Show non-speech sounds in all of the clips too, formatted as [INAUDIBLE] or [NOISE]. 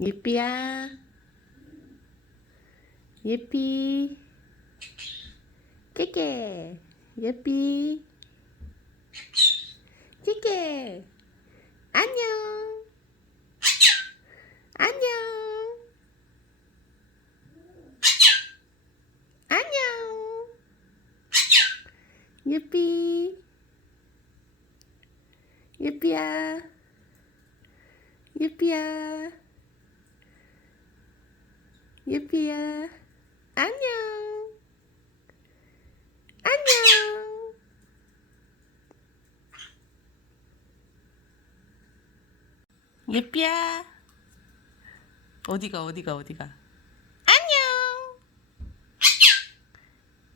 예삐야. 예삐. 깨깨. 예삐. 깨깨. 안녕. 안녕. 안녕. 예삐. 예삐야. 예삐야. 예삐야. 안녕. 안녕. 예삐야. 어디가 어디가 어디가. 안녕.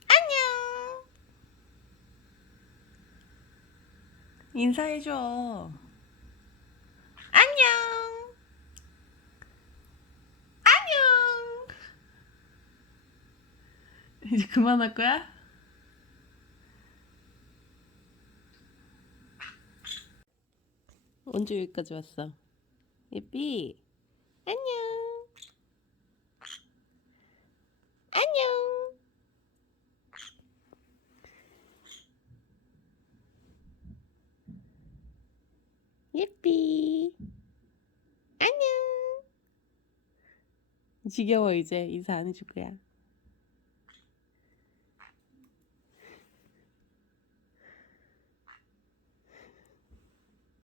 안녕. 인사해줘. 안녕. 안녕. [LAUGHS] 이제 그만할 거야? 언제 여기까지 왔어? 예삐. 안녕. 안녕. 예삐. 안녕. 지겨워 이제 인사 안 해줄 거야.